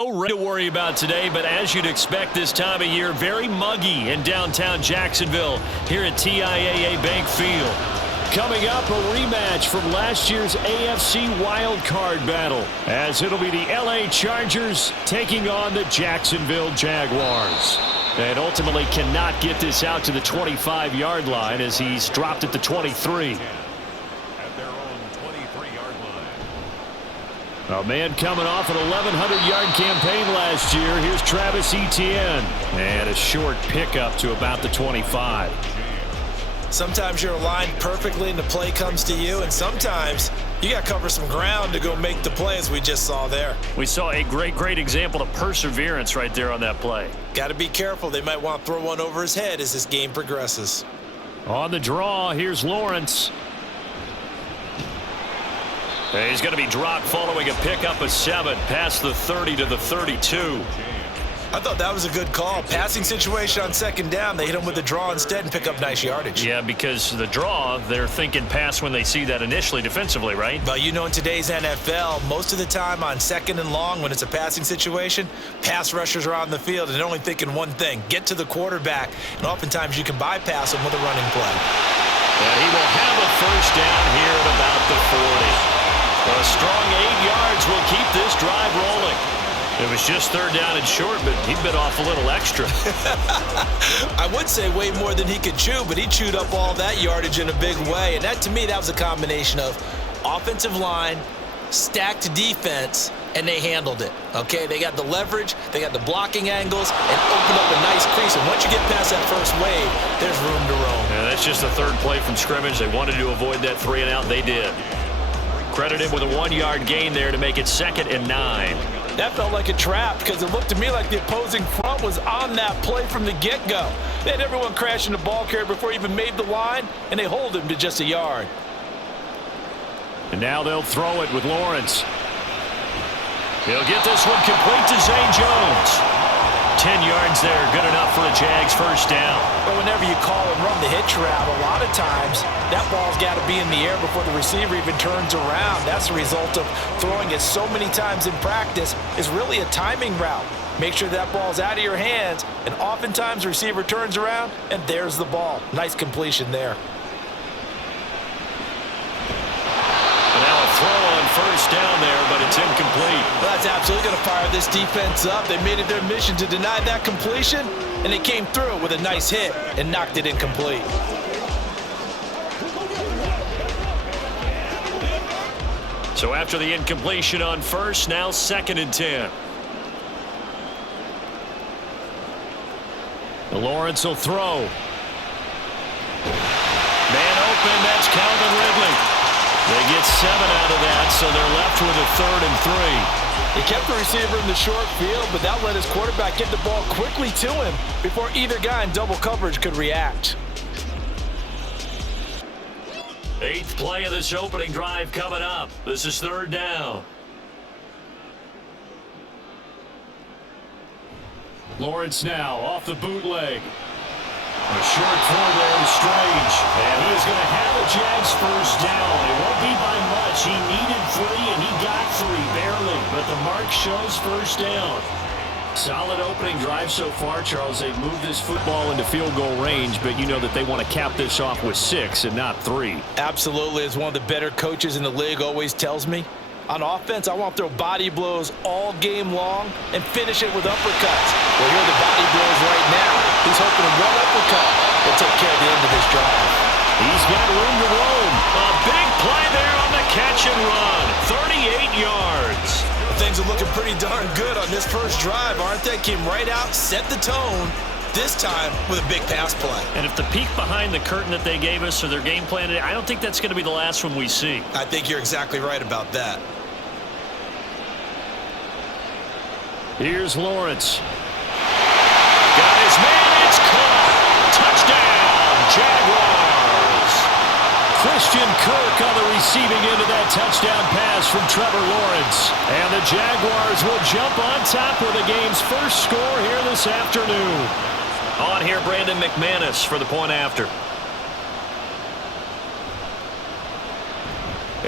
No rain to worry about today, but as you'd expect this time of year, very muggy in downtown Jacksonville here at TIAA Bank Field. Coming up, a rematch from last year's AFC wildcard battle, as it'll be the LA Chargers taking on the Jacksonville Jaguars. And ultimately cannot get this out to the 25-yard line as he's dropped at the 23. A man coming off an 1,100-yard campaign last year. Here's Travis Etienne. And a short pickup to about the 25. Sometimes you're aligned perfectly and the play comes to you, and sometimes you got to cover some ground to go make the play, as we just saw there. We saw a great example of perseverance right there on that play. Got to be careful. They might want to throw one over his head as this game progresses. On the draw, here's Lawrence. He's going to be dropped following a pickup of 7 past the 30 to the 32. I thought that was a good call. Passing situation on second down. They hit him with the draw instead and pick up nice yardage. Yeah, because the draw, they're thinking pass when they see that initially defensively, right? But you know, in today's NFL, most of the time on second and long when it's a passing situation, pass rushers are on the field and they're only thinking one thing, get to the quarterback. And oftentimes you can bypass them with a running play. And he will have a first down here at about the 40. A strong 8 yards will keep this drive rolling. It was just third down and short, but he bit off a little extra. I would say way more than he could chew, but he chewed up all that yardage in a big way. And that, to me, that was a combination of offensive line, stacked defense, and they handled it. Okay, they got the leverage, they got the blocking angles, and opened up a nice crease. And once you get past that first wave, there's room to roam. Yeah, that's just the third play from scrimmage. They wanted to avoid that 3 and out. They did. Credited with a 1-yard gain there to make it 2nd and 9. That felt like a trap because it looked to me like the opposing front was on that play from the get-go. They had everyone crashing the ball carrier before he even made the line, and they hold him to just a yard. And now they'll throw it with Lawrence. He'll get this one complete to Zay Jones. 10 yards there, good enough for a Jags first down. But whenever you call and run the hitch route, a lot of times that ball's got to be in the air before the receiver even turns around. That's the result of throwing it so many times in practice. Is really a timing route. Make sure that ball's out of your hands, and oftentimes the receiver turns around, and there's the ball. Nice completion there. Throw on first down there, but it's incomplete. Well, that's absolutely going to fire this defense up. They made it their mission to deny that completion, and they came through with a nice hit and knocked it incomplete. So after the incompletion on first, now 2nd and 10. Lawrence will throw. Man open, that's Calvin Ridley. They get 7 out of that, so they're left with a 3rd and 3. He kept the receiver in the short field, but that let his quarterback get the ball quickly to him before either guy in double coverage could react. 8th play of this opening drive coming up. This is 3rd down. Lawrence now off the bootleg. A short throw there is Strange. And he is going to have a Jags first down. It won't be by much. He needed 3, and he got 3, barely. But the mark shows first down. Solid opening drive so far, Charles. They've moved this football into field goal range, but you know that they want to cap this off with 6 and not 3. Absolutely. As one of the better coaches in the league always tells me, on offense, I want to throw body blows all game long and finish it with uppercuts. Well, here are the body blows right now. He's hoping in one uppercut will take care of the end of this drive. He's got room to roam. A big play there on the catch and run. 38 yards. Things are looking pretty darn good on this first drive, aren't they? Came right out, set the tone, this time with a big pass play. And if the peek behind the curtain that they gave us or their game plan, I don't think that's going to be the last one we see. I think you're exactly right about that. Here's Lawrence. Got his man, it's caught. Touchdown, Jaguars. Christian Kirk on the receiving end of that touchdown pass from Trevor Lawrence. And the Jaguars will jump on top with the game's first score here this afternoon. On here, Brandon McManus for the point after.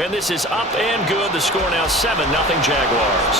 And this is up and good. The score now 7-0 Jaguars.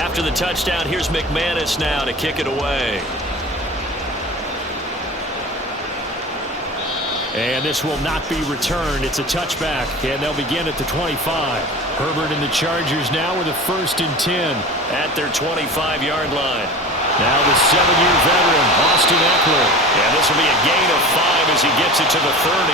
After the touchdown, here's McManus now to kick it away. And this will not be returned. It's a touchback, and they'll begin at the 25. Herbert and the Chargers now with a 1st and 10 at their 25-yard line. Now the 7-year veteran, Austin Eckler. And this will be a gain of 5 as he gets it to the 30.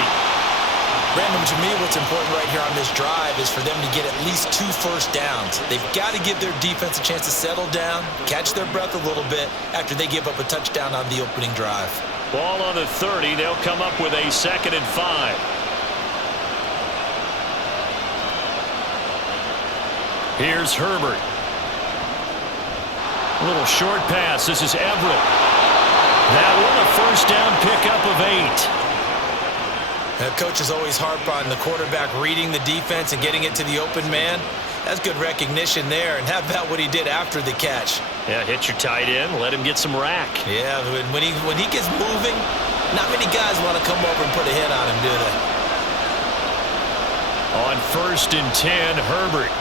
Brandon, to me, what's important right here on this drive is for them to get at least 2 first downs. They've got to give their defense a chance to settle down, catch their breath a little bit after they give up a touchdown on the opening drive. Ball on the 30. They'll come up with a 2nd and 5. Here's Herbert. A little short pass. This is Everett. That one a 1st down pickup of 8. Coaches always harp on the quarterback reading the defense and getting it to the open man. That's good recognition there. And how about what he did after the catch? Yeah, hit your tight end, let him get some rack. Yeah, when he gets moving, not many guys want to come over and put a hit on him, do they? On 1st and 10, Herbert.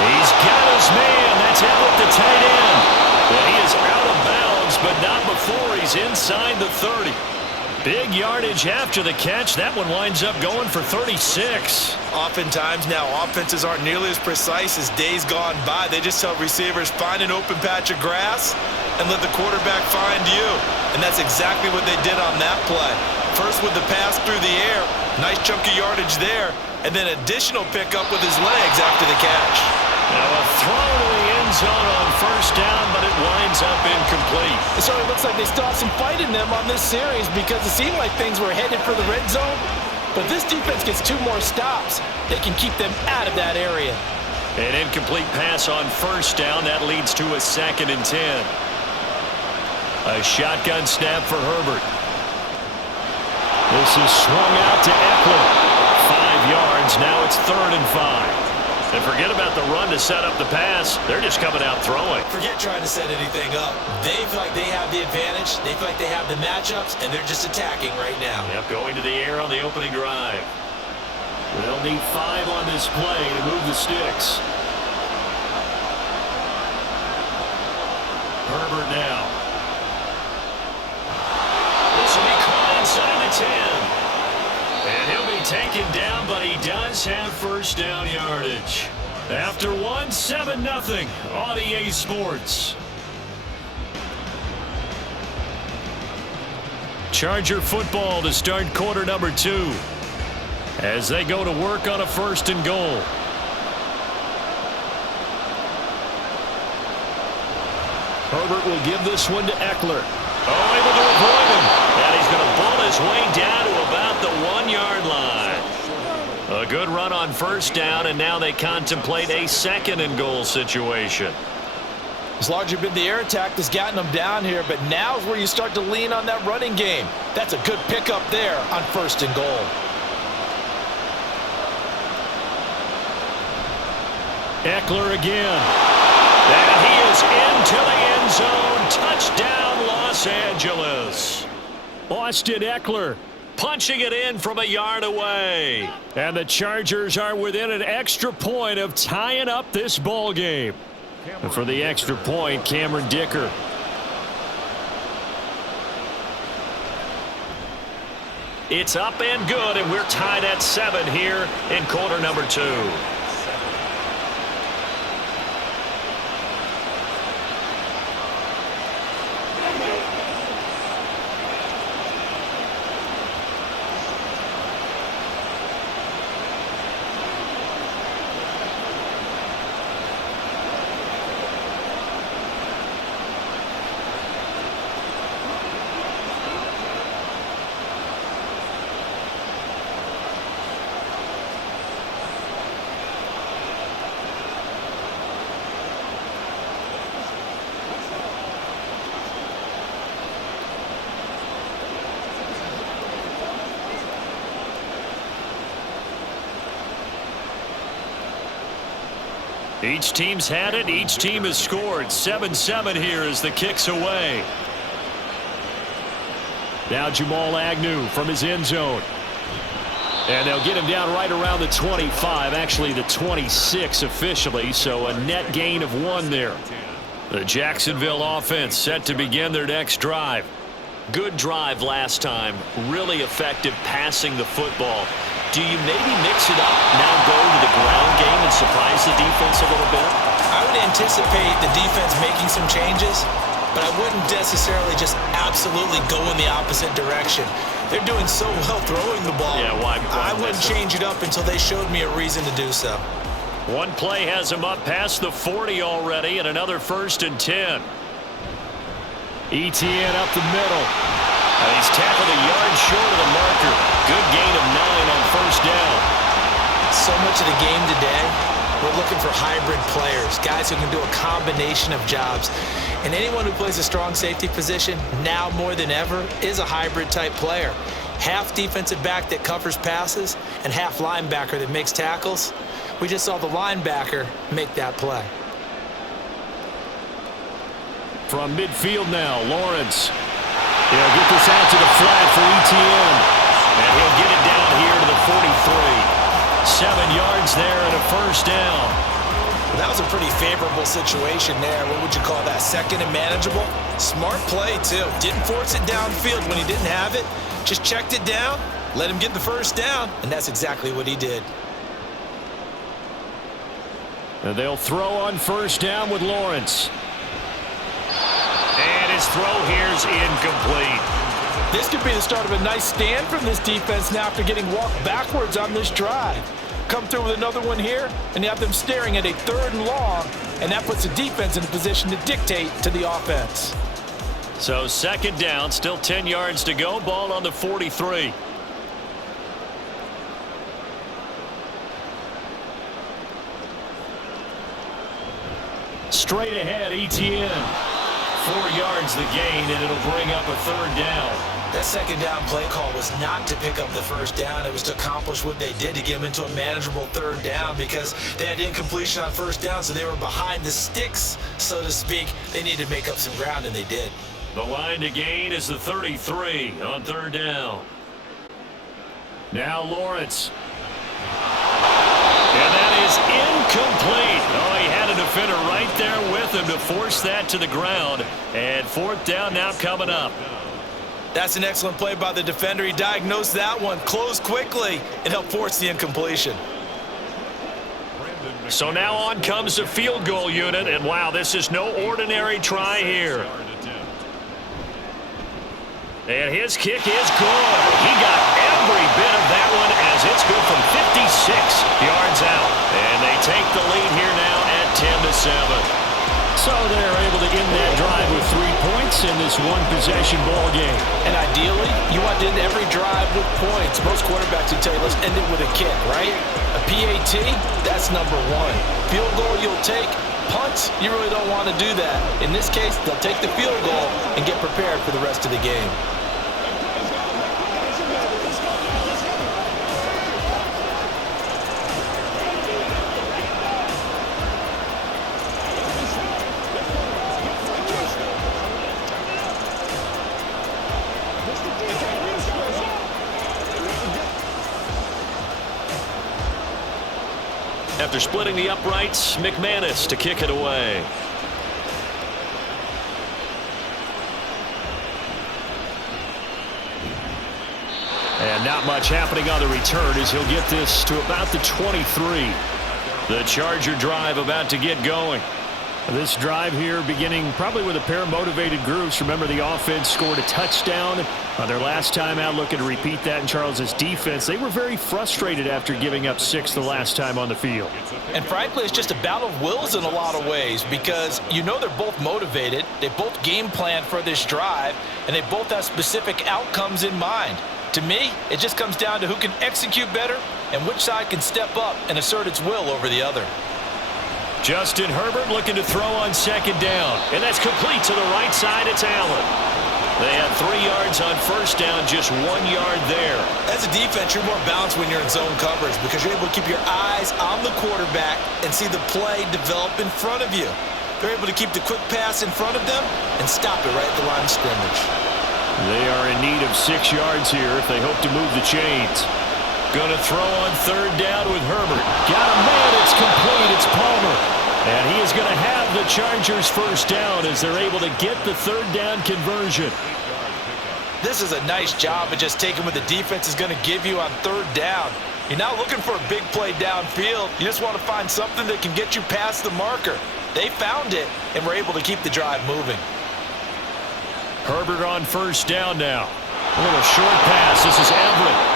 He's got his man. That's Everett, the tight end. And he is out of bounds, but not before he's inside the 30. Big yardage after the catch. That one winds up going for 36. Oftentimes now, offenses aren't nearly as precise as days gone by. They just tell receivers, find an open patch of grass and let the quarterback find you. And that's exactly what they did on that play. First with the pass through the air, nice chunk of yardage there, and then additional pickup with his legs after the catch. Now a throw to the end zone on 1st down, but it winds up incomplete. It certainly looks like they still have some fight in them on this series because it seemed like things were headed for the red zone. But this defense gets 2 more stops. They can keep them out of that area. An incomplete pass on 1st down. That leads to a 2nd and 10. A shotgun snap for Herbert. This is swung out to Eckler. 5 yards. Now it's 3rd and 5. And forget about the run to set up the pass. They're just coming out throwing. Forget trying to set anything up. They feel like they have the advantage. They feel like they have the matchups, and they're just attacking right now. Yep, going to the air on the opening drive. They'll need 5 on this play to move the sticks. Herbert now. This will be caught inside the 10. And he'll be taken down, but he does have 1st down yardage. After 1, 7-0 on EA Sports. Charger football to start quarter number 2. As they go to work on a 1st and goal. Herbert will give this one to Eckler. Oh, able to avoid him. And he's going to pull his way down to about the 1-yard line. A good run on 1st down, and now they contemplate a 2nd and goal situation. It's largely been the air attack that's gotten them down here, but now is where you start to lean on that running game. That's a good pickup there on 1st and goal. Eckler again. And he is into the end zone. Touchdown, Los Angeles. Austin Eckler punching it in from a yard away. And the Chargers are within an extra point of tying up this ball game. And for the extra point, Cameron Dicker. It's up and good, and we're tied at 7 here in quarter number 2. Each team's had it. Each team has scored. 7-7 here as the kick's away. Now Jamal Agnew from his end zone. And they'll get him down right around the 25, actually the 26 officially, so a net gain of 1 there. The Jacksonville offense set to begin their next drive. Good drive last time, really effective passing the football. Do you maybe mix it up, now go to the ground game and surprise the defense a little bit? I would anticipate the defense making some changes, but I wouldn't necessarily just absolutely go in the opposite direction. They're doing so well throwing the ball. Yeah, why I wouldn't change it up until they showed me a reason to do so. One play has him up past the 40 already, and another 1st and 10. ETN up the middle. He's tackled a yard short of the marker. Good gain of 9 on 1st down. So much of the game today, we're looking for hybrid players, guys who can do a combination of jobs. And anyone who plays a strong safety position, now more than ever, is a hybrid type player. Half defensive back that covers passes and half linebacker that makes tackles. We just saw the linebacker make that play. From midfield now, Lawrence. He'll get this out to the flat for ETN. And he'll get it down here to the 43. 7 yards there and a 1st down. Well, that was a pretty favorable situation there. What would you call that? 2nd and manageable? Smart play, too. Didn't force it downfield when he didn't have it. Just checked it down, let him get the 1st down, and that's exactly what he did. And they'll throw on 1st down with Lawrence. And his throw here's incomplete. This could be the start of a nice stand from this defense now after getting walked backwards on this drive. Come through with another one here, and you have them staring at a 3rd and long, and that puts the defense in a position to dictate to the offense. So 2nd down, still 10 yards to go, ball on the 43. Straight ahead, ETN. 4 yards the gain, and it'll bring up a 3rd down. That 2nd down play call was not to pick up the 1st down. It was to accomplish what they did, to get them into a manageable 3rd down, because they had incompletion on 1st down, so they were behind the sticks, so to speak. They needed to make up some ground, and they did. The line to gain is the 33 on 3rd down. Now Lawrence. And that is incomplete. Oh, he had a defender right there with him to force that to the ground. And 4th down now coming up. That's an excellent play by the defender. He diagnosed that one, closed quickly, and helped force the incompletion. So now on comes the field goal unit, and wow, this is no ordinary try here. And his kick is good. He got every bit of that one as it's good from 56 yards out. And they take the lead here now at 10-7. So they're able to end that drive with 3 points in this one-possession ball game. And ideally, you want to end every drive with points. Most quarterbacks would tell you, let's end it with a kick, right? A PAT, that's number 1. Field goal you'll take. Punts, you really don't want to do that. In this case, they'll take the field goal and get prepared for the rest of the game. After splitting the uprights, McManus to kick it away. And not much happening on the return as he'll get this to about the 23. The Charger drive about to get going. This drive here beginning probably with a pair of motivated groups. Remember, the offense scored a touchdown on their last time out. Looking to repeat that in Charles's defense. They were very frustrated after giving up 6 the last time on the field. And frankly, it's just a battle of wills in a lot of ways, because you know they're both motivated. They both game plan for this drive, and they both have specific outcomes in mind. To me, it just comes down to who can execute better and which side can step up and assert its will over the other. Justin Herbert looking to throw on 2nd down. And that's complete to the right side. It's Allen. They had 3 yards on 1st down, just 1 yard there. As a defense, you're more balanced when you're in zone coverage because you're able to keep your eyes on the quarterback and see the play develop in front of you. They're able to keep the quick pass in front of them and stop it right at the line of scrimmage. They are in need of 6 yards here if they hope to move the chains. Going to throw on third down with Herbert. Got a man. It's complete. It's Palmer. And he is going to have the Chargers first down as they're able to get the third down conversion. This is a nice job of just taking what the defense is going to give you on third down. You're not looking for a big play downfield. You just want to find something that can get you past the marker. They found it and were able to keep the drive moving. Herbert on first down now. A little short pass. This is Everett.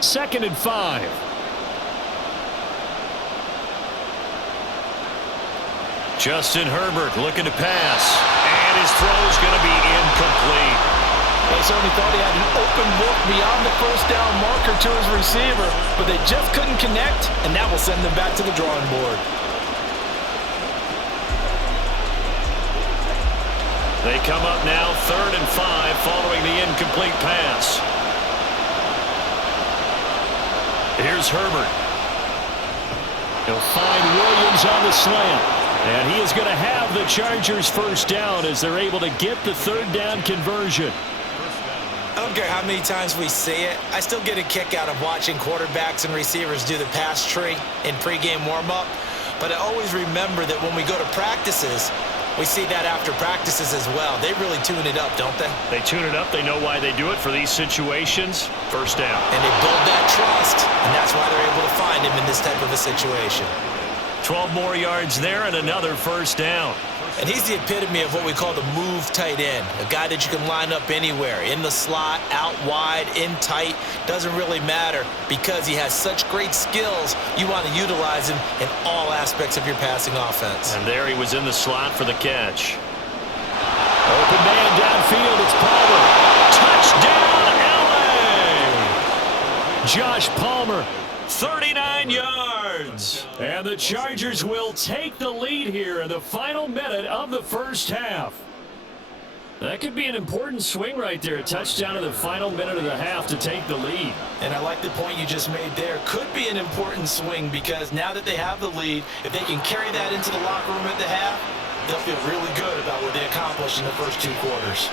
Second and 5. Justin Herbert looking to pass. And his throw is going to be incomplete. They certainly thought he had an open look beyond the first down marker to his receiver, but they just couldn't connect, and that will send them back to the drawing board. They come up now, 3rd and 5, following the incomplete pass. Here's Herbert. He'll find Williams on the slant. And he is going to have the Chargers first down as they're able to get the third down conversion. I don't care how many times we see it. I still get a kick out of watching quarterbacks and receivers do the pass tree in pregame warm-up. But I always remember that when we go to practices, we see that after practices as well. They really tune it up, don't they? They tune it up. They know why they do it for these situations. First down. And they build that trust, and that's why they're able to find him in this type of a situation. 12 more yards there and another first down. And he's the epitome of what we call the move tight end, a guy that you can line up anywhere, in the slot, out wide, in tight, doesn't really matter because he has such great skills. You want to utilize him in all aspects of your passing offense. And there he was in the slot for the catch. Open man downfield, it's Palmer. Touchdown, LA! Josh Palmer, 39 yards. And the Chargers will take the lead here in the final minute of the first half. That could be an important swing right there. A touchdown in the final minute of the half to take the lead. And I like the point you just made there. Could be an important swing because now that they have the lead, if they can carry that into the locker room at the half, they'll feel really good about what they accomplished in the first 2 quarters.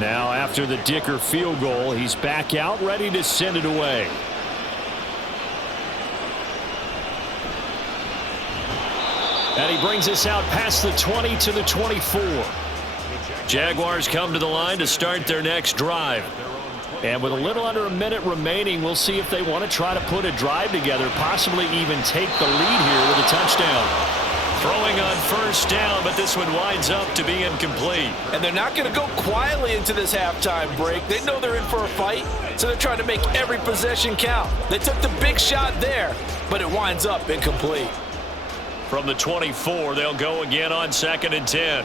Now after the Dicker field goal, he's back out ready to send it away. And he brings us out past the 20 to the 24. Jaguars come to the line to start their next drive. And with a little under a minute remaining, we'll see if they want to try to put a drive together, possibly even take the lead here with a touchdown. Throwing on first down, but this one winds up to be incomplete. And they're not going to go quietly into this halftime break. They know they're in for a fight, so they're trying to make every possession count. They took the big shot there, but it winds up incomplete. From the 24, they'll go again on 2nd and 10.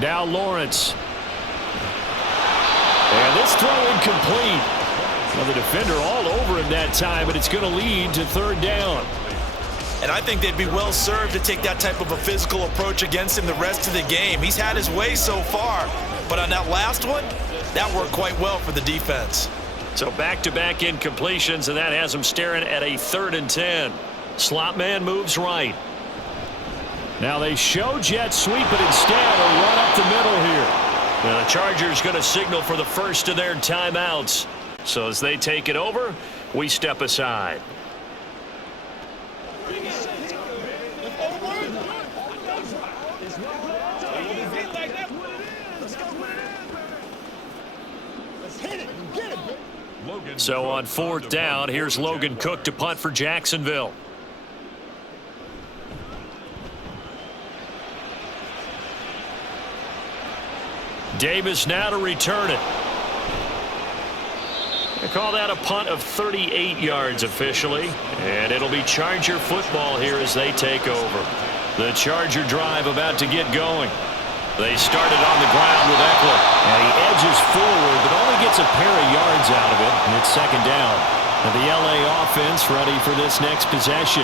Now Lawrence. And this throw incomplete. Well, the defender all over him that time, but it's going to lead to 3rd down. And I think they'd be well served to take that type of a physical approach against him the rest of the game. He's had his way so far, but on that last one, that worked quite well for the defense. So back-to-back incompletions, and that has him staring at a 3rd and 10. Slot man moves right. Now they show jet sweep, but instead a run up the middle here. Now the Chargers going to signal for the first of their timeouts. So as they take it over, we step aside. So on 4th down, here's Logan Cook to punt for Jacksonville. Davis now to return it. They call that a punt of 38 yards officially, and it'll be Charger football here as they take over. The Charger drive about to get going. They started on the ground with Eckler, and he edges forward but only gets a pair of yards out of it, and it's 2nd down. And the LA offense ready for this next possession.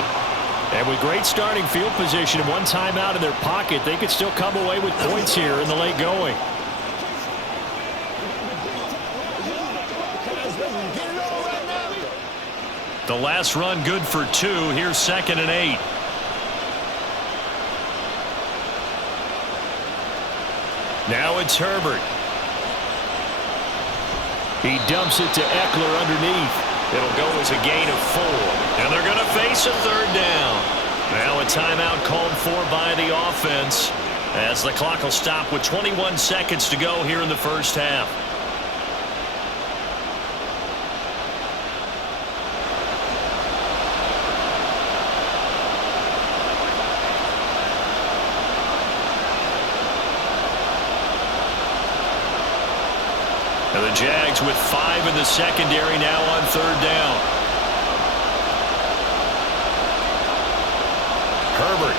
And with great starting field position and one timeout in their pocket, they could still come away with points here in the late going. The last run good for 2. Here's 2nd and 8. Now it's Herbert. He dumps it to Eckler underneath. It'll go as a gain of 4. And they're going to face a 3rd down. Now a timeout called for by the offense as the clock will stop with 21 seconds to go here in the first half. And the Jags with 5 in the secondary now on 3rd down. Herbert.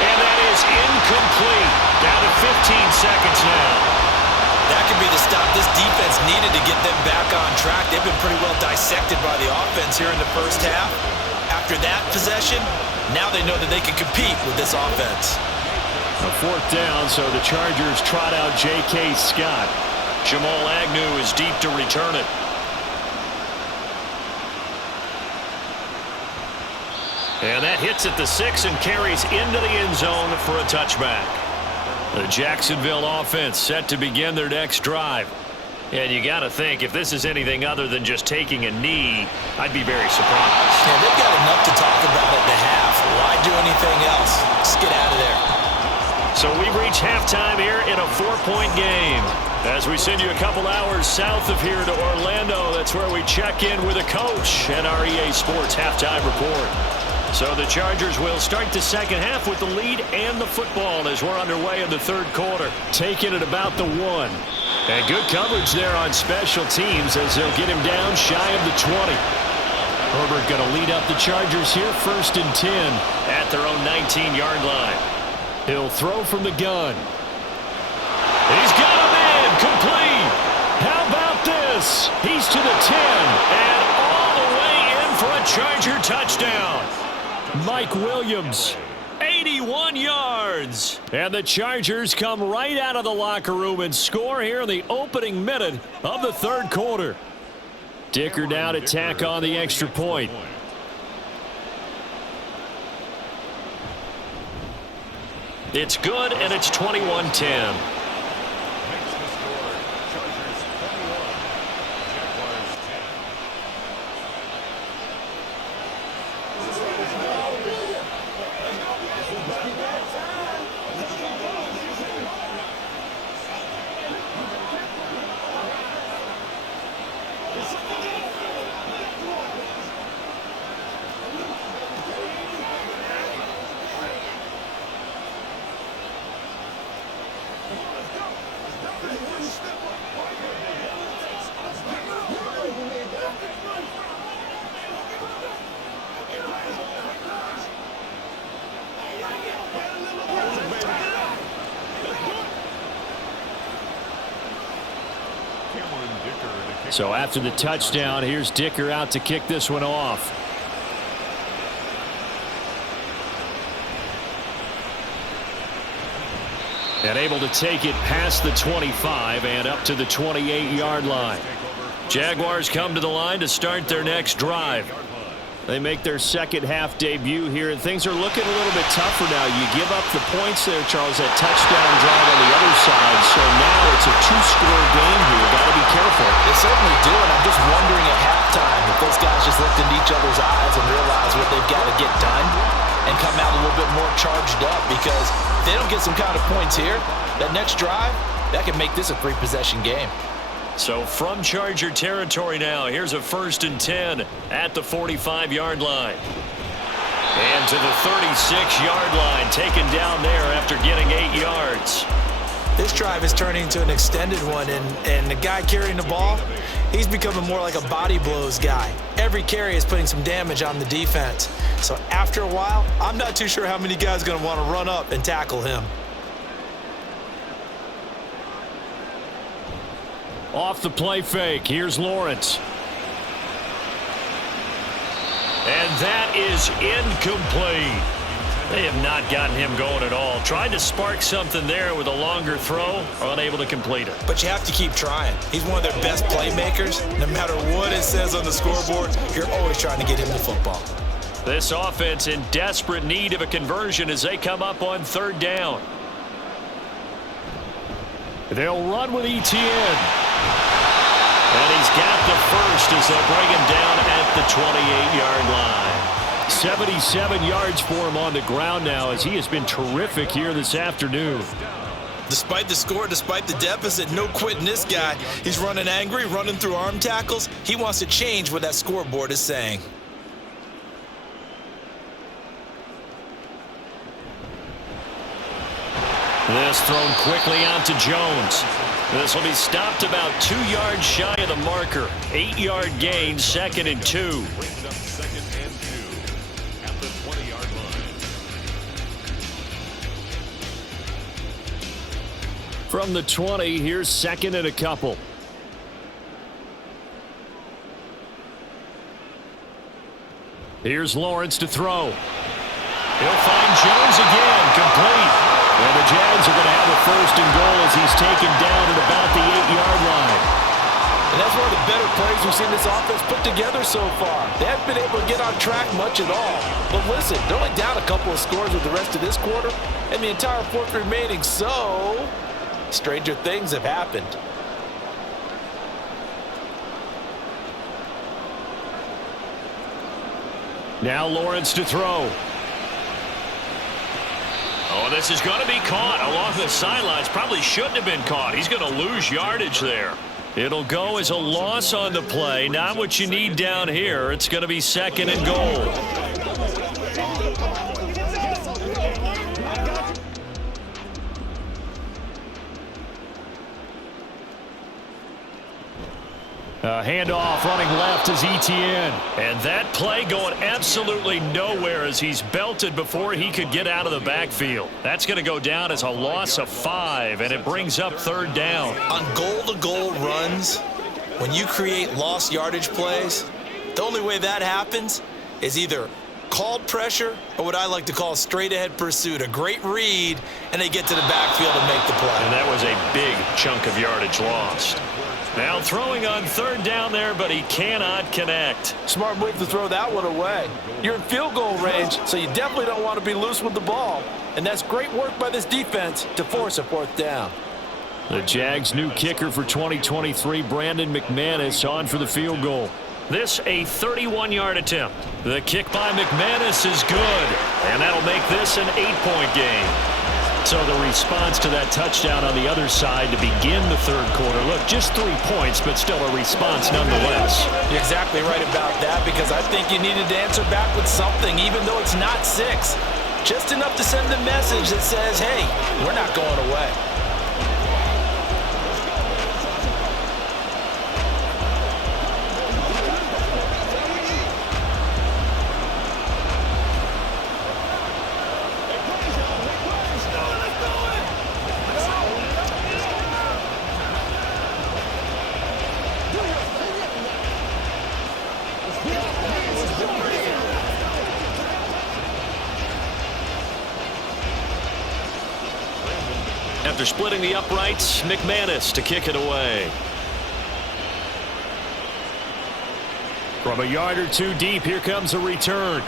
And that is incomplete. Down to 15 seconds now. That could be the stop this defense needed to get them back on track. They've been pretty well dissected by the offense here in the first half. After that possession, now they know that they can compete with this offense. A 4th down, so the Chargers trot out J.K. Scott. Jamal Agnew is deep to return it. And that hits at the 6 and carries into the end zone for a touchback. The Jacksonville offense set to begin their next drive. And you got to think, if this is anything other than just taking a knee, I'd be very surprised. Yeah, they've got enough to talk about at the half. Why do anything else? Just get out of there. So we've reached halftime here in a 4-point game. As we send you a couple hours south of here to Orlando, that's where we check in with a coach and our EA Sports halftime report. So the Chargers will start the second half with the lead and the football as we're underway in the 3rd quarter. Taking it about the 1. And good coverage there on special teams as they'll get him down shy of the 20. Herbert going to lead up the Chargers here 1st and 10 at their own 19-yard line. He'll throw from the gun. He's got him in. Complete. How about this? He's to the 10 and all the way in for a Charger touchdown. Mike Williams, 81 yards. And the Chargers come right out of the locker room and score here in the opening minute of the 3rd quarter. Dicker now to tack on the extra point. It's good, and it's 21-10. So after the touchdown, here's Dicker out to kick this one off. And able to take it past the 25 and up to the 28-yard line. Jaguars come to the line to start their next drive. They make their second half debut here, and things are looking a little bit tougher now. You give up the points there, Charles, that touchdown drive on the other side. So now it's a 2-score game here. Got to be careful. They certainly do, and I'm just wondering at halftime if those guys just looked into each other's eyes and realize what they've got to get done and come out a little bit more charged up, because if they don't get some kind of points here, that next drive, that could make this a 3-possession game. So from Charger territory now, here's a 1st and 10 at the 45-yard line. And to the 36-yard line, taken down there after getting 8 yards. This drive is turning into an extended one, and the guy carrying the ball, he's becoming more like a body blows guy. Every carry is putting some damage on the defense. So after a while, I'm not too sure how many guys are going to want to run up and tackle him. Off the play fake, here's Lawrence. And that is incomplete. They have not gotten him going at all. Tried to spark something there with a longer throw, unable to complete it. But you have to keep trying. He's one of their best playmakers. No matter what it says on the scoreboard, you're always trying to get him the football. This offense in desperate need of a conversion as they come up on 3rd down. They'll run with Etienne. And he's got the first as they'll bring him down at the 28-yard line. 77 yards for him on the ground now as he has been terrific here this afternoon. Despite the score, despite the deficit, no quitting this guy. He's running angry, running through arm tackles. He wants to change what that scoreboard is saying. This thrown quickly out to Jones. This will be stopped about 2 yards shy of the marker. 8-yard gain, 2nd and 2. From the 20, here's 2nd and a couple. Here's Lawrence to throw. He'll find Jones again, complete. And the Jags are going to have a 1st and goal as he's taken down at about the 8-yard line. And that's one of the better plays we've seen this offense put together so far. They haven't been able to get on track much at all. But listen, they're only down a couple of scores with the rest of this quarter and the entire 4th remaining, so stranger things have happened. Now Lawrence to throw. Oh, this is going to be caught along the sidelines. Probably shouldn't have been caught. He's going to lose yardage there. It'll go as a loss on the play. Not what you need down here. It's going to be 2nd and goal. Handoff running left is Etienne. And that play going absolutely nowhere as he's belted before he could get out of the backfield. That's going to go down as a loss of 5, and it brings up 3rd down. On goal-to-goal runs, when you create lost yardage plays, the only way that happens is either called pressure or what I like to call straight-ahead pursuit, a great read, and they get to the backfield and make the play. And that was a big chunk of yardage lost. Now throwing on 3rd down there, but he cannot connect. Smart move to throw that one away. You're in field goal range, so you definitely don't want to be loose with the ball. And that's great work by this defense to force a 4th down. The Jags' new kicker for 2023, Brandon McManus, on for the field goal. This a 31-yard attempt. The kick by McManus is good, and that'll make this an 8-point game. So the response to that touchdown on the other side to begin the 3rd quarter. Look, just 3 points, but still a response nonetheless. You're exactly right about that, because I think you needed to answer back with something, even though it's not 6. Just enough to send a message that says, hey, we're not going away. After splitting the uprights, McManus to kick it away. From a yard or 2 deep, here comes a return.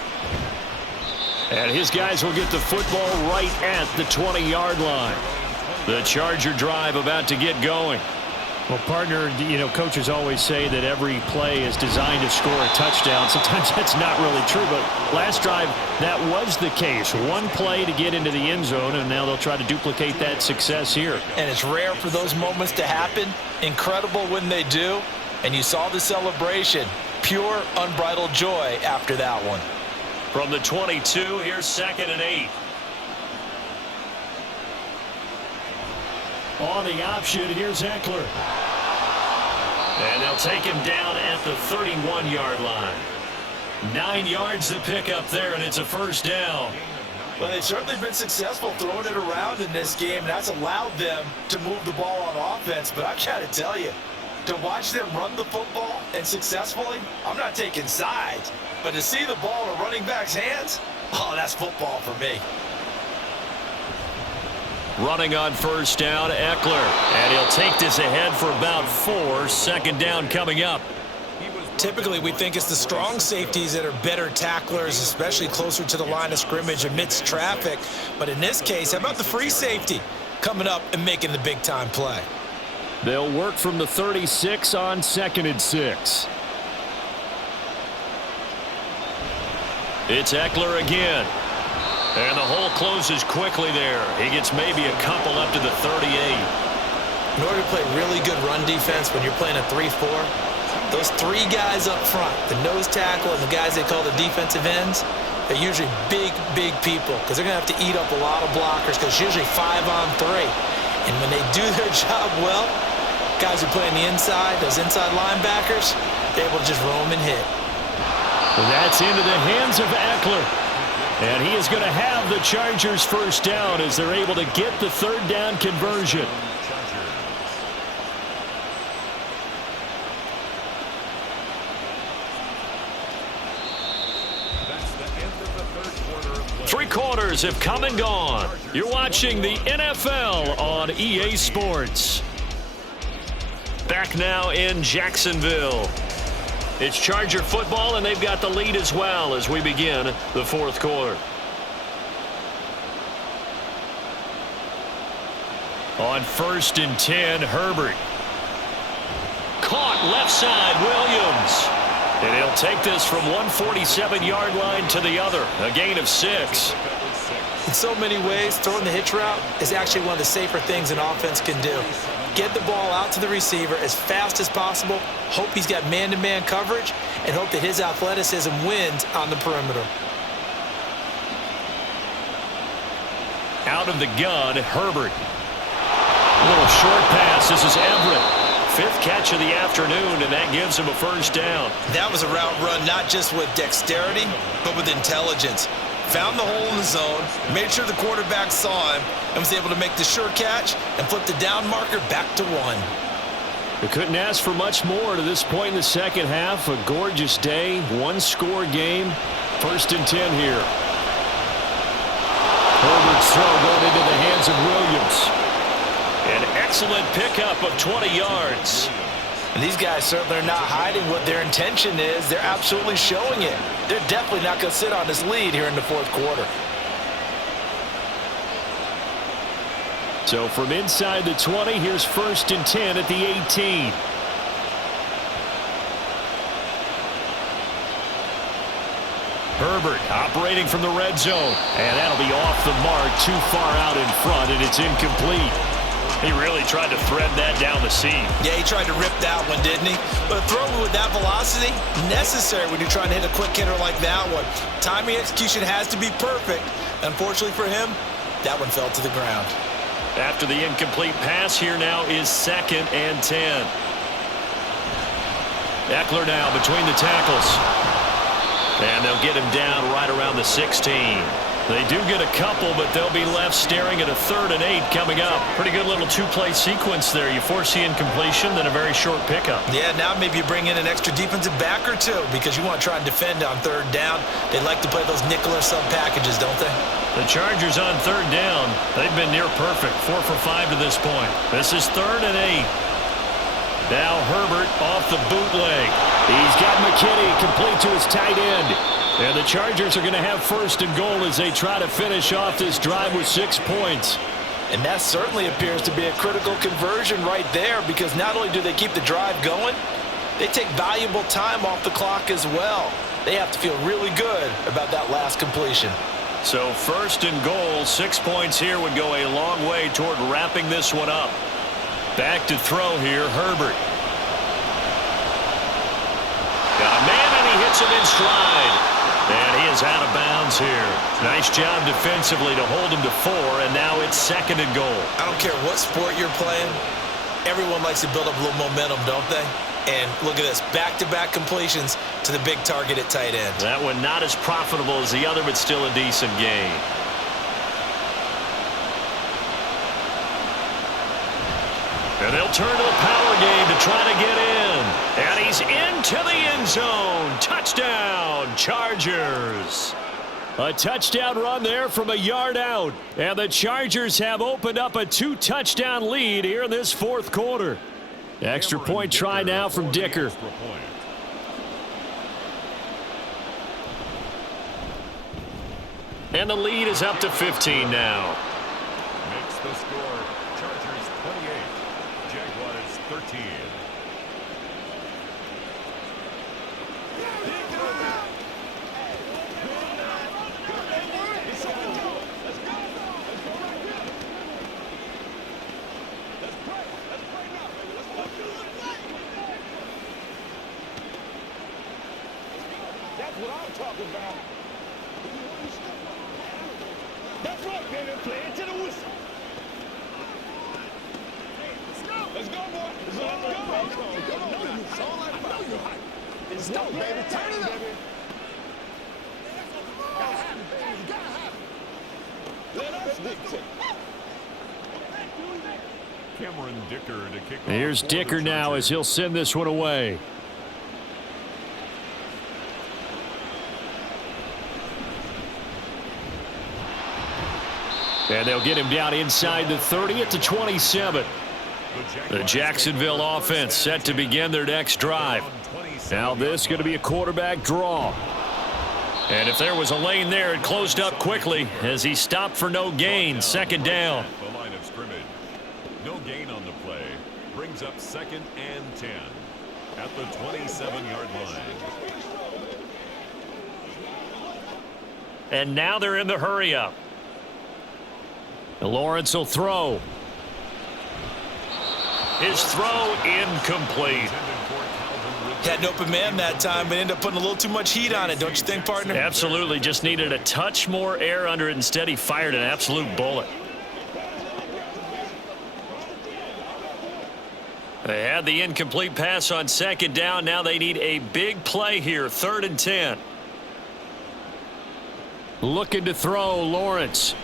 And his guys will get the football right at the 20-yard line. The Charger drive about to get going. Well, partner, coaches always say that every play is designed to score a touchdown. Sometimes that's not really true, but last drive, that was the case. One play to get into the end zone, and now they'll try to duplicate that success here. And it's rare for those moments to happen. Incredible when they do. And you saw the celebration. Pure, unbridled joy after that one. From the 22, here's 2nd and 8. On the option, here's Eckler. And they'll take him down at the 31-yard line. 9 yards to pick up there, and it's a first down. Well, they've certainly been successful throwing it around in this game. That's allowed them to move the ball on offense. But I got to tell you, to watch them run the football and successfully, I'm not taking sides. But to see the ball in a running back's hands, oh, that's football for me. Running on first down, Eckler. And he'll take this ahead for about 4. 2nd down coming up. Typically, we think it's the strong safeties that are better tacklers, especially closer to the line of scrimmage amidst traffic. But in this case, how about the free safety coming up and making the big-time play? They'll work from the 36 on 2nd and 6. It's Eckler again. And the hole closes quickly there. He gets maybe a couple up to the 38. In order to play really good run defense when you're playing a 3-4, those 3 guys up front, the nose tackle and the guys they call the defensive ends, they're usually big, big people because they're going to have to eat up a lot of blockers because it's usually 5 on 3. And when they do their job well, guys who play on the inside, those inside linebackers, they're able to just roam and hit. And that's into the hands of Eckler. And he is going to have the Chargers first down as they're able to get the 3rd down conversion. Three quarters have come and gone. You're watching the NFL on EA Sports. Back now in Jacksonville. It's Charger football, and they've got the lead as well as we begin the 4th quarter. On 1st and 10, Herbert. Caught left side, Williams. And he'll take this from 147-yard line to the other, a gain of 6. In so many ways, throwing the hitch route is actually one of the safer things an offense can do. Get the ball out to the receiver as fast as possible, hope he's got man-to-man coverage, and hope that his athleticism wins on the perimeter. Out of the gun, Herbert. A little short pass. This is Everett. 5th catch of the afternoon, and that gives him a first down. That was a route run not just with dexterity, but with intelligence. Found the hole in the zone, made sure the quarterback saw him, and was able to make the sure catch and flip the down marker back to 1. They couldn't ask for much more to this point in the second half. A gorgeous day, 1-score game. 1st and 10 here. Herbert's throw going into the hands of Williams. An excellent pickup of 20 yards. And these guys certainly are not hiding what their intention is. They're absolutely showing it. They're definitely not going to sit on this lead here in the 4th quarter. So from inside the 20, here's 1st and 10 at the 18. Herbert operating from the red zone. And that'll be off the mark, too far out in front, and it's incomplete. He really tried to thread that down the seam. Yeah, he tried to rip that one, didn't he? But a throw with that velocity, necessary when you're trying to hit a quick hitter like that one. Timing execution has to be perfect. Unfortunately for him, that one fell to the ground. After the incomplete pass, here now is 2nd and 10. Eckler now between the tackles. And they'll get him down right around the 16. They do get a couple, but they'll be left staring at a 3rd and 8 coming up. Pretty good little 2-play sequence there. You force the incompletion, then a very short pickup. Yeah, now maybe you bring in an extra defensive back or 2 because you want to try and defend on 3rd down. They like to play those nickel or sub packages, don't they? The Chargers on 3rd down. They've been near perfect, 4 for 5 to this point. This is 3rd and 8. Now Herbert off the bootleg. He's got McKinney complete to his tight end. And the Chargers are going to have 1st and goal as they try to finish off this drive with 6 points. And that certainly appears to be a critical conversion right there, because not only do they keep the drive going, they take valuable time off the clock as well. They have to feel really good about that last completion. So 1st and goal, 6 points here would go a long way toward wrapping this one up. Back to throw here, Herbert. Got a man, and he hits him in stride. And he is out of bounds here. Nice job defensively to hold him to 4, and now it's 2nd and goal. I don't care what sport you're playing. Everyone likes to build up a little momentum, don't they? And look at this, back-to-back completions to the big target at tight end. That one not as profitable as the other, but still a decent gain. And they'll turn to the power game to try to get in. And he's into the end zone. Touchdown, Chargers. A touchdown run there from a yard out. And the Chargers have opened up a 2-touchdown lead here in this 4th quarter. Extra point try now from Dicker. And the lead is up to 15 now. Makes the score Chargers 28, Jaguars 13. That's what I'm talking about. That's right, baby. Play it to the whistle. Let's go, boy. Let's go. Let's go, baby. Turn it up. Gotta happen, baby. Gotta happen. Let us dictate. Cameron Dicker to kick off. Here's Dicker now as he'll send this one away. And they'll get him down inside the 30 at the 27. The Jacksonville offense set to begin their next drive. Now this is going to be a quarterback draw. And if there was a lane there, it closed up quickly as he stopped for no gain. 2nd down. The line of scrimmage. No gain on the play. Brings up 2nd and 10 at the 27-yard line. And now they're in the hurry-up. Lawrence will throw. His throw incomplete. Had an open man that time, but ended up putting a little too much heat on it, don't you think, partner? Absolutely. Just needed a touch more air under it. Instead, he fired an absolute bullet. They had the incomplete pass on 2nd down. Now they need a big play here. 3rd and 10. Looking to throw, Lawrence.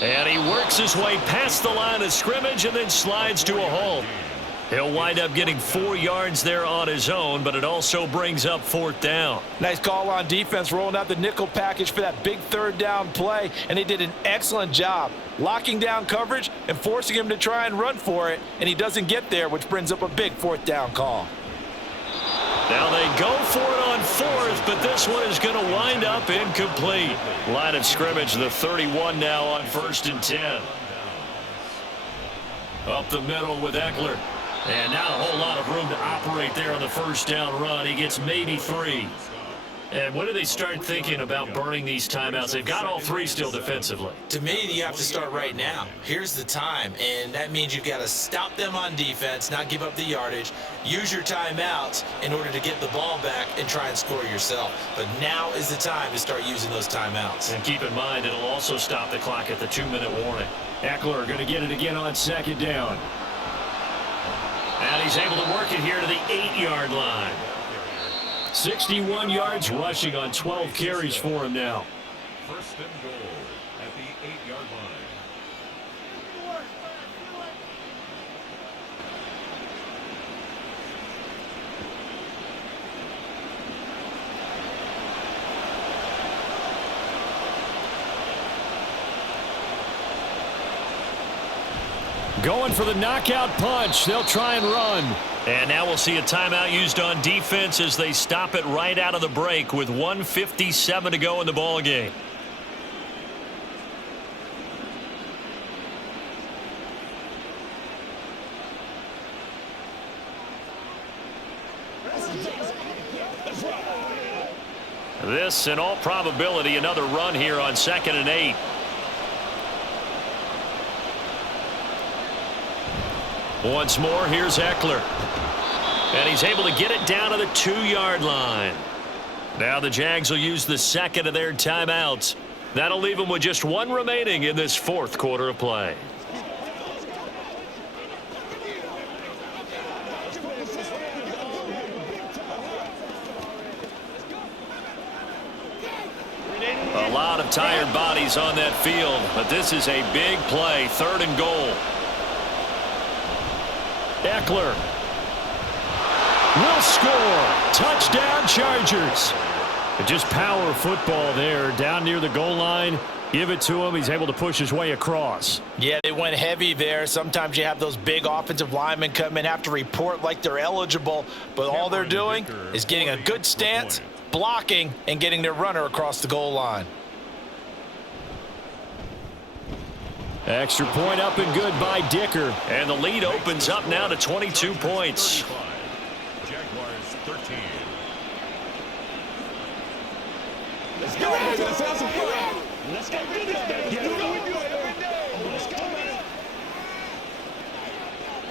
And he works his way past the line of scrimmage and then slides to a halt. He'll wind up getting 4 yards there on his own, but it also brings up 4th down. Nice call on defense, rolling out the nickel package for that big 3rd down play, and they did an excellent job locking down coverage and forcing him to try and run for it, and he doesn't get there, which brings up a big 4th down call. Now they go for it on 4th, but this one is going to wind up incomplete. Line of scrimmage, the 31 now on 1st and 10. Up the middle with Eckler. And not a whole lot of room to operate there on the 1st down run. He gets maybe 3. And when do they start thinking about burning these timeouts? They've got all 3 still defensively. To me, you have to start right now. Here's the time, and that means you've got to stop them on defense, not give up the yardage, use your timeouts in order to get the ball back and try and score yourself. But now is the time to start using those timeouts. And keep in mind, it'll also stop the clock at the 2-minute warning. Eckler going to get it again on 2nd down. And he's able to work it here to the 8-yard line. 61 yards rushing on 12 carries for him now. 1st and goal at the 8-yard line. Going for the knockout punch. They'll try and run. And now we'll see a timeout used on defense as they stop it right out of the break with 1:57 to go in the ball game. This, in all probability, another run here on 2nd and 8. Once more, here's Eckler. And he's able to get it down to the 2-yard line. Now the Jags will use the second of their timeouts. That'll leave them with just one remaining in this 4th quarter of play. A lot of tired bodies on that field, but this is a big play, 3rd and goal. Eckler will score. Touchdown, Chargers. Just power football there down near the goal line. Give it to him. He's able to push his way across. Yeah, they went heavy there. Sometimes you have those big offensive linemen come in, have to report like they're eligible, but all they're doing is getting a good stance, blocking, and getting their runner across the goal line. Extra point up and good by Dicker. And the lead opens up now to 22 points. Jaguars 13. Let's go. Let's have some fun. Let's go do this, baby. Let's go. Let's go, man.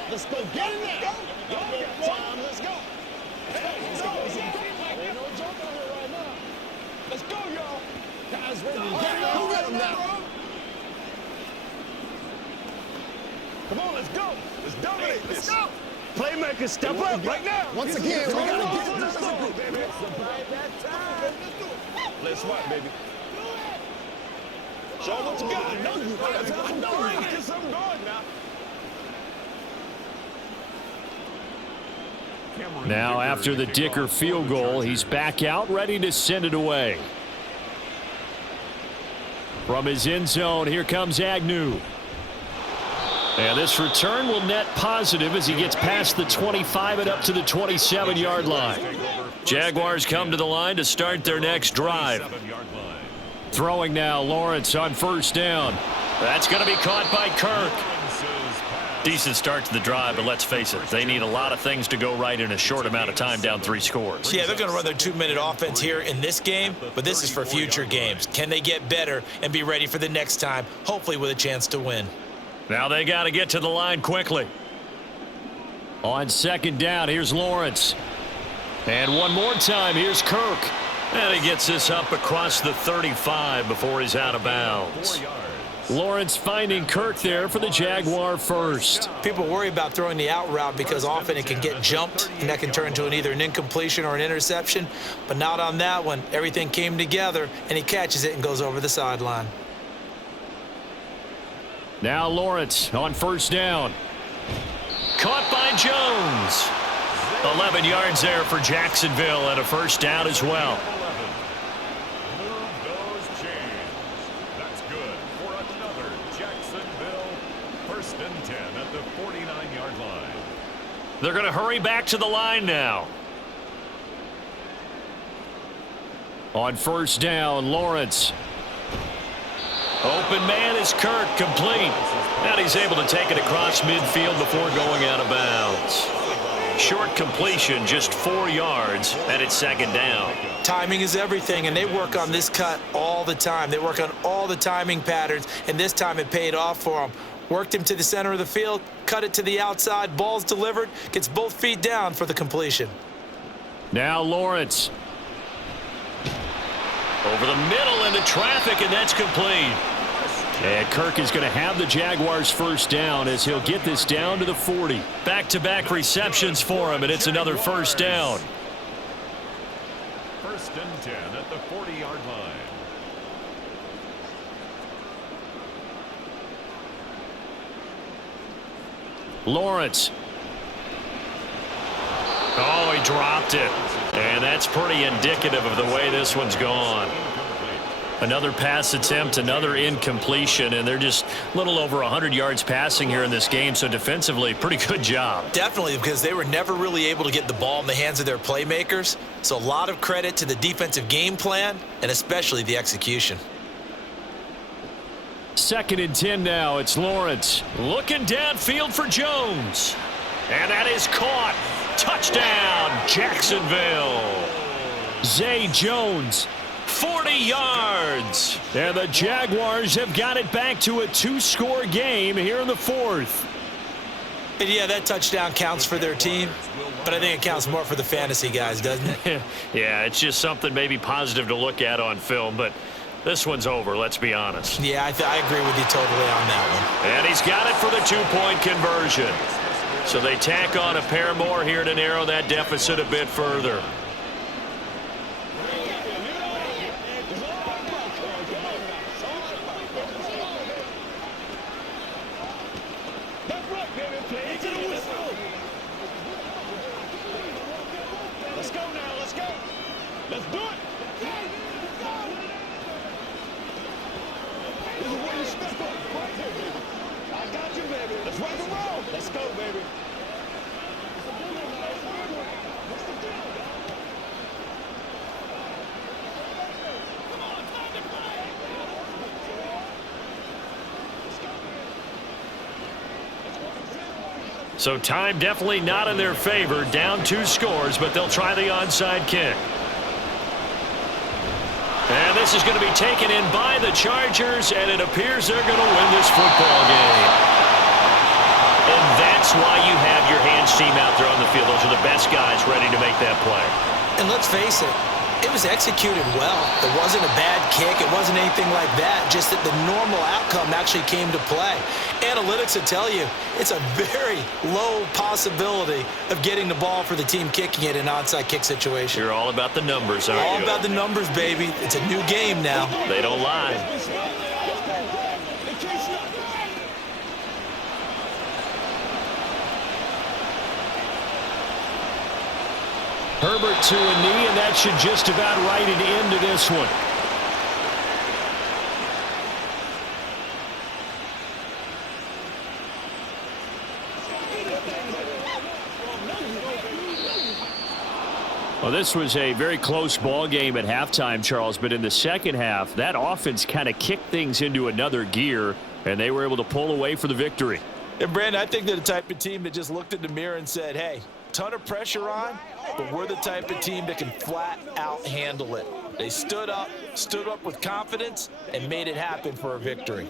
Let's go. Get in there. Time. Let's go. Let's go. Ain't no joke on here right now. Let's go, y'all. Guys, ready. Who got him now? Come on, let's go. Let's dominate this. Let's go. Playmakers, step up right now. Once again, we got to get this group, baby. Let's what, baby? Show what you got. I know you. Get something going now. Now, after the Dicker field goal, he's back out, ready to send it away. From his end zone, here comes Agnew. And this return will net positive as he gets past the 25 and up to the 27-yard line. Jaguars come to the line to start their next drive. Throwing now, Lawrence on 1st down. That's going to be caught by Kirk. Decent start to the drive, but let's face it, they need a lot of things to go right in a short amount of time, down 3 scores. Yeah, they're going to run their 2-minute offense here in this game, but this is for future games. Can they get better and be ready for the next time, hopefully with a chance to win? Now they got to get to the line quickly. On 2nd down, here's Lawrence. And one more time, here's Kirk. And he gets this up across the 35 before he's out of bounds. Lawrence finding Kirk there for the Jaguar first. People worry about throwing the out route because often it can get jumped, and that can turn into either an incompletion or an interception. But not on that one. Everything came together, and he catches it and goes over the sideline. Now Lawrence on 1st down. Caught by Jones. 11 yards there for Jacksonville and a 1st down as well. Move those chains. That's good for another Jacksonville 1st and 10 at the 49-yard line. They're going to hurry back to the line now. On 1st down, Lawrence. Open man is Kirk, complete. And he's able to take it across midfield before going out of bounds. Short completion, just 4 yards, and it's 2nd down. Timing is everything, and they work on this cut all the time. They work on all the timing patterns, and this time it paid off for them. Worked him to the center of the field, cut it to the outside, ball's delivered, gets both feet down for the completion. Now Lawrence. Over the middle into traffic, and that's complete. And Kirk is going to have the Jaguars 1st down as he'll get this down to the 40. Back-to-back receptions for him, and it's another 1st down. 1st and 10 at the 40-yard line. Lawrence. Oh, he dropped it. And that's pretty indicative of the way this one's gone. Another pass attempt, another incompletion, and they're just a little over 100 yards passing here in this game, so defensively, pretty good job. Definitely, because they were never really able to get the ball in the hands of their playmakers. So a lot of credit to the defensive game plan, and especially the execution. 2nd and 10 now. It's Lawrence looking downfield for Jones. And that is caught. Touchdown, Jacksonville. Zay Jones, 40 yards. And the Jaguars have got it back to a 2-score game here in the fourth. And yeah, that touchdown counts for their team, but I think it counts more for the fantasy guys, doesn't it? Yeah, it's just something maybe positive to look at on film, but this one's over, let's be honest. Yeah, I agree with you totally on that one. And he's got it for the 2-point conversion. So they tack on a pair more here to narrow that deficit a bit further. Let's go now, let's go. Let's do it. This is where you step up right here, baby. I got you, baby. Let's rock and roll. Let's go, baby. So time definitely not in their favor. Down 2 scores, but they'll try the onside kick. And this is going to be taken in by the Chargers, and it appears they're going to win this football game. And that's why you have your hands team out there on the field. Those are the best guys ready to make that play. And let's face it, it was executed well. It wasn't a bad kick. It wasn't anything like that. Just that the normal outcome actually came to play. Analytics will tell you it's a very low possibility of getting the ball for the team kicking it in an onside kick situation. You're all about the numbers, aren't you? All about the numbers, baby. It's a new game now. They don't lie. Herbert to a knee, and that should just about write it into this one. Well, this was a very close ball game at halftime, Charles, but in the second half, that offense kind of kicked things into another gear, and they were able to pull away for the victory. And, Brandon, I think they're the type of team that just looked in the mirror and said, hey, ton of pressure on, but we're the type of team that can flat out handle it. They stood up with confidence and made it happen for a victory.